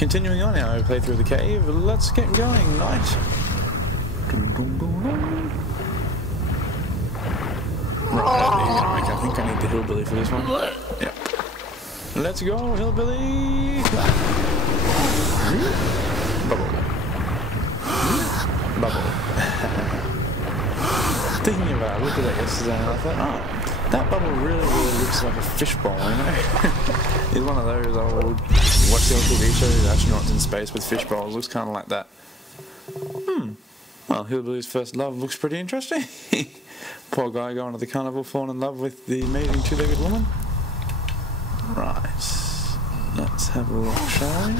continuing on our play through the cave, let's get going. Night. Right, I think I need the hillbilly for this one. Yeah. Let's go, hillbilly! Bubble. Bubble. Thinking about it, I looked at that yesterday and I thought, oh, that bubble really looks like a fishbowl, you know? It's one of those old, what's the old TV show, astronauts in space with fishbowls, looks kind of like that. Well, Hillbilly's first love looks pretty interesting. Poor guy going to the carnival, falling in love with the amazing two-legged woman. Right, let's have a look, shall we?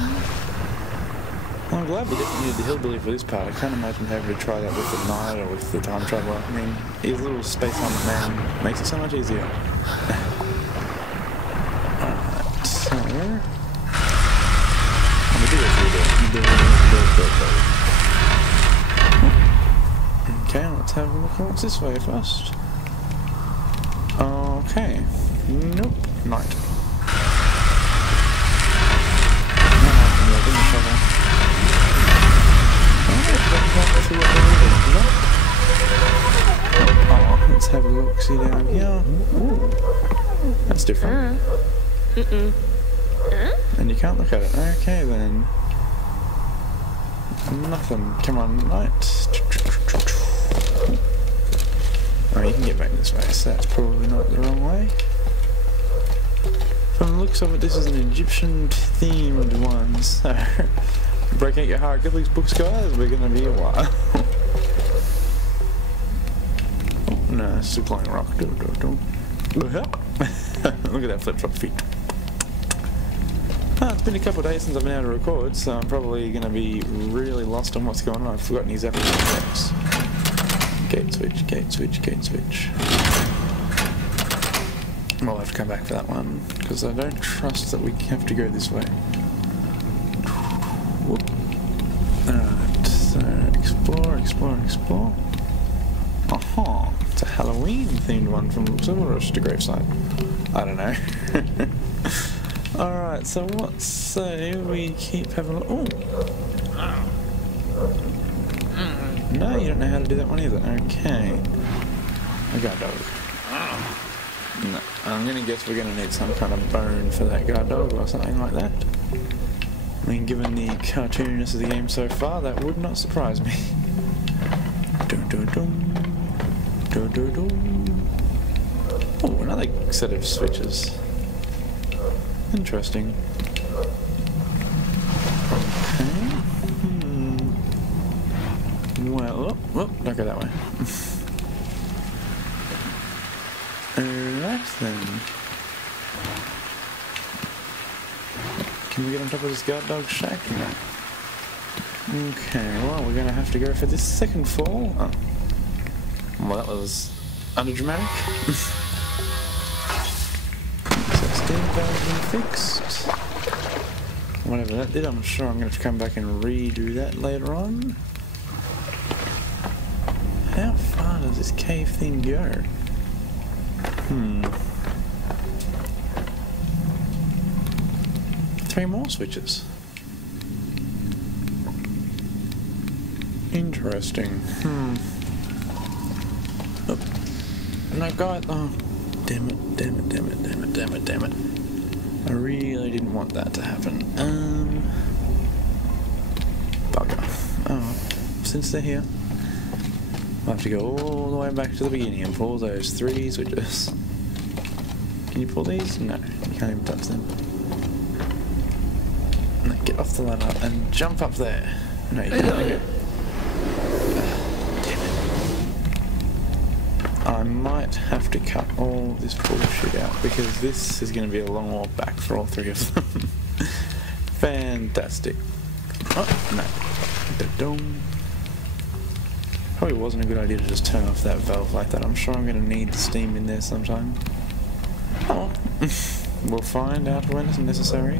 I'm glad we didn't need the hillbilly for this part. I can't imagine having to try that with the knight or with the time traveler. I mean, his little space helmet man makes it so much easier. Alright, so... I'm gonna do it through okay, let's have a look at what's this way first. Okay. Nope. Knight. Oh, let's have a look, see down here. Ooh, that's different. And you can't look at it. Okay then. Nothing. Come on, Knight. Oh, you can get back this way, so that's probably not the wrong way. From the looks of it, this is an Egyptian-themed one, so... break out your hieroglyphics books, guys, we're gonna be a while. Oh, no, it's a glowing rock. Look at that flip-flop feet. It's been a couple of days since I've been able to record, so I'm probably gonna be really lost on what's going on. I've forgotten exactly what it is. Gate switch, gate switch, gate switch. I'll have to come back for that one, because I don't trust that we have to go this way. Alright, so explore, explore, explore. Aha, it's a Halloween themed one from the looks of it, or just a gravesite. I don't know. Alright, so let's say we keep having a look. Oh! No, you don't know how to do that one either. Okay. A guard dog. No, I'm gonna guess we're gonna need some kind of bone for that guard dog or something like that. I mean, given the cartooniness of the game so far, that would not surprise me. Oh, another set of switches. Interesting. Okay. Well, don't go that way. Alright then. Can we get on top of this guard dog shack? No. Okay, well, we're gonna have to go for this second fall. Oh. Well, that was underdramatic. So steam valve's been fixed. Whatever that did, I'm sure I'm gonna have to come back and redo that later on. How far does this cave thing go? 3 more switches. Interesting. Oh. No, God. Oh. Damn it, damn it, damn it, damn it, damn it, damn it. I really didn't want that to happen. Bugger. Oh, since they're here, I'll have to go all the way back to the beginning and pull those 3 switches. Can you pull these? No, you can't even touch them. No, get off the ladder and jump up there. No, you can't. Damn it. I might have to cut all this bullshit out because this is going to be a long walk back for all 3 of them. Fantastic. Oh, no. Da-dum. Probably wasn't a good idea to just turn off that valve like that. I'm sure I'm going to need the steam in there sometime. Oh, we'll find out when it's necessary.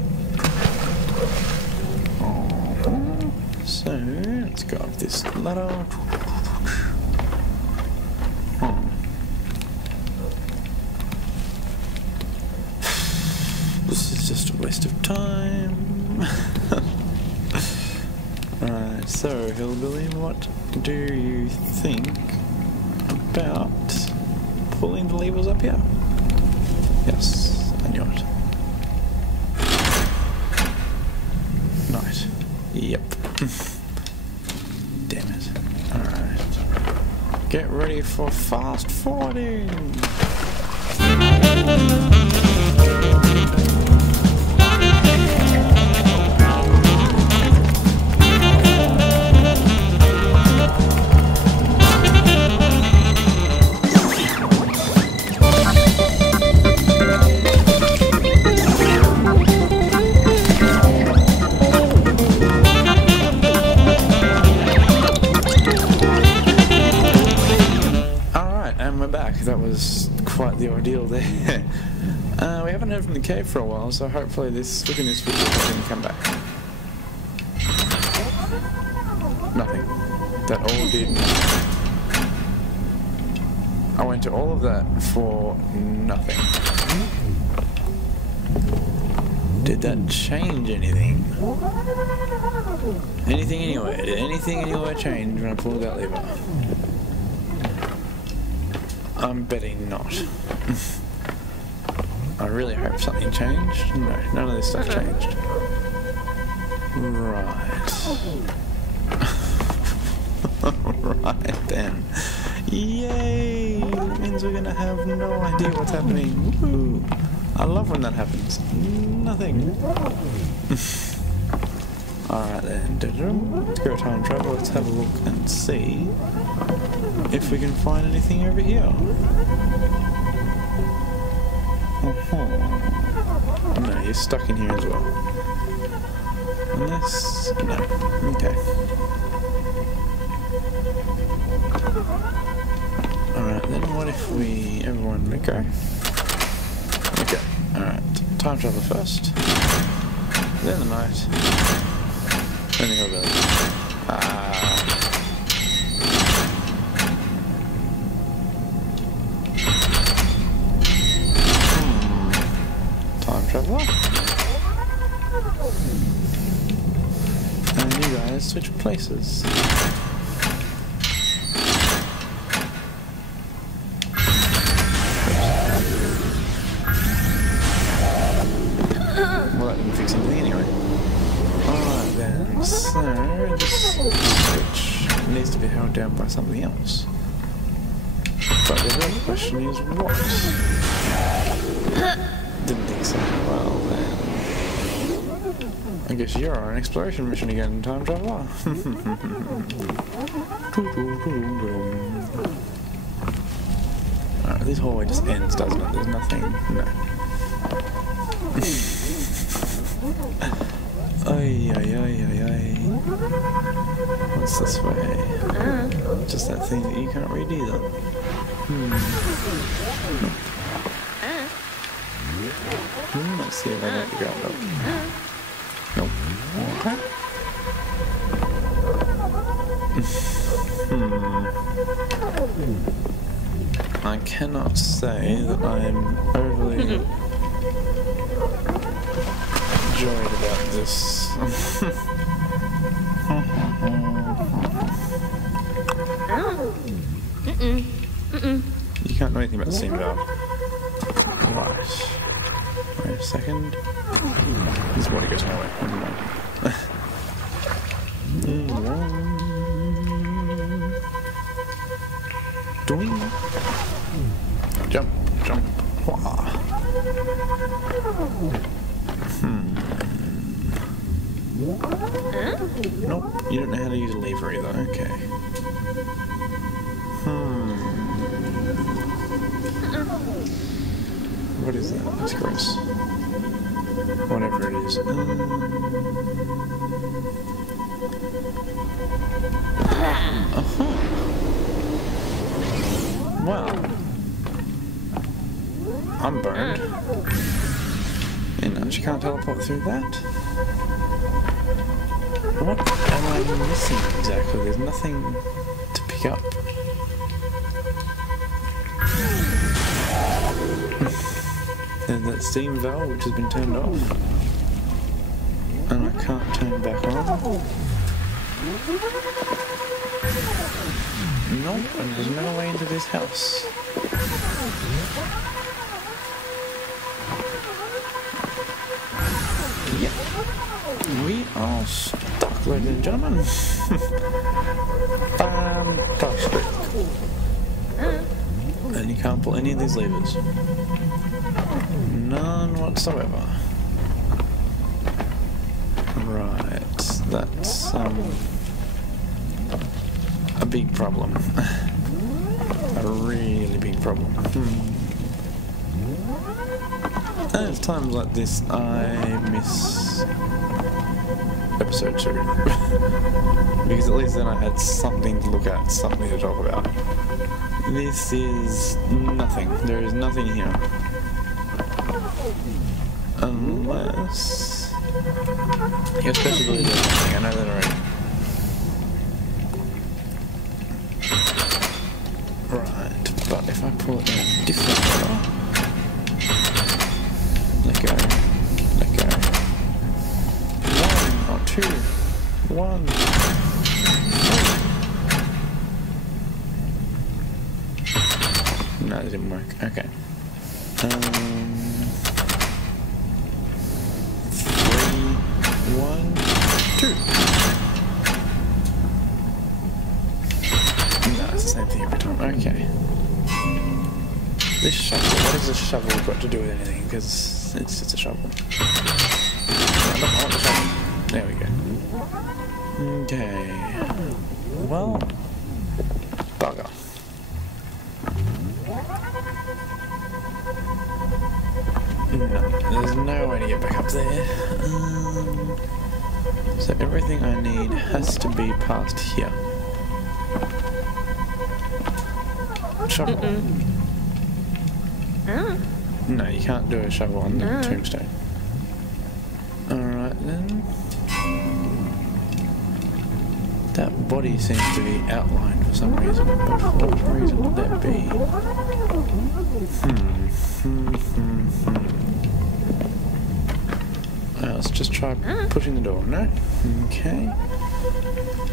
So, let's go up this ladder. This is just a waste of time. So, Hillbilly, what do you think about pulling the levers up here? Yes, I knew it. Nice. Yep. Damn it. Alright. Get ready for fast forwarding! That was quite the ordeal there. We haven't heard from the cave for a while, so hopefully within this video can come back. Nothing. That all did nothing. I went to all of that for nothing. Did that change anything? Anything anywhere? Did anything anywhere change when I pulled that lever? I'm betting not. I really hope something changed. No, none of this stuff changed. Right. Right then. Yay! That means we're gonna have no idea what's happening. Woohoo! I love when that happens. Nothing. Alright then. Let's go time travel. Let's have a look and see if we can find anything over here. No, you're stuck in here as well. Unless... no. Okay. Alright, then what if we... everyone let go? Okay, alright. Time travel first. Then the night. Then the hillbilly. Time traveler. And you guys switch places. Well, that didn't fix anything anyway. Alright then, so this switch needs to be held down by something else. But the real question is what? Didn't think so. Well then, I guess you're on an exploration mission again, time traveler. Alright, this hallway just ends, doesn't it? There's nothing. No. Ay, ay, ay, ay, ay. What's this way? Just that thing that you can't read either. Let's see if I get the ground up. Nope. Okay. I cannot say that I'm overly joyed about this. You can't know anything about the steam valve. Right. Wait a second. This water goes nowhere. Never mind. Doing. Jump, jump. Wah. Nope, you don't know how to use a lever either. Okay. What is that? That's gross. Whatever it is. Well, I'm burned. And she can't teleport through that. What am I missing exactly? There's nothing to pick up. There's that steam valve which has been turned off. And I can't turn back on. Nope, and there's no way into this house. Yep. We are stuck, ladies and gentlemen. Fantastic. And you can't pull any of these levers. None whatsoever. Right, that's a big problem. A really big problem. And it's times like this I miss episode 2. Because at least then I had something to look at, something to talk about. This is nothing. There is nothing here. Unless... your special ability does nothing, I know that already. Right, but if I pull it in a different color... let go. Let go. 1 or 2. 1. No, it didn't work. Okay. 3, 1, 2. No, it's the same thing every time. Okay. This shovel. What has this shovel got to do with anything? Because it's a shovel. No, I don't want the shovel. There we go. Okay. Well, bugger. No, there's no way to get back up there. So everything I need has to be past here. Shovel. No, you can't do a shovel on the tombstone. Alright then. That body seems to be outlined for some reason, but what reason would that be? Let's just try pushing the door, no? Okay.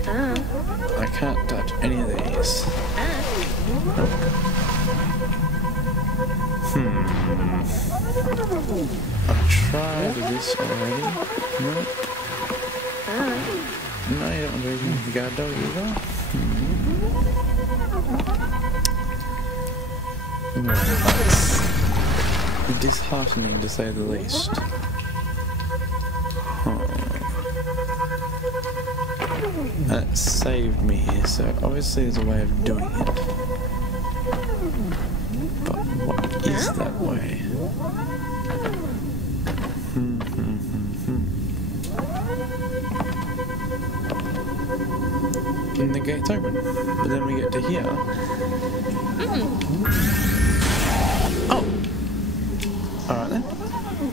I can't touch any of these. I've tried this already. Nope. No, you don't want to do anything with the guard dog either. That's disheartening to say the least. That saved me here, so obviously there's a way of doing it. But what is that way? And the gate's open, but then we get to here. Oh! Alright then.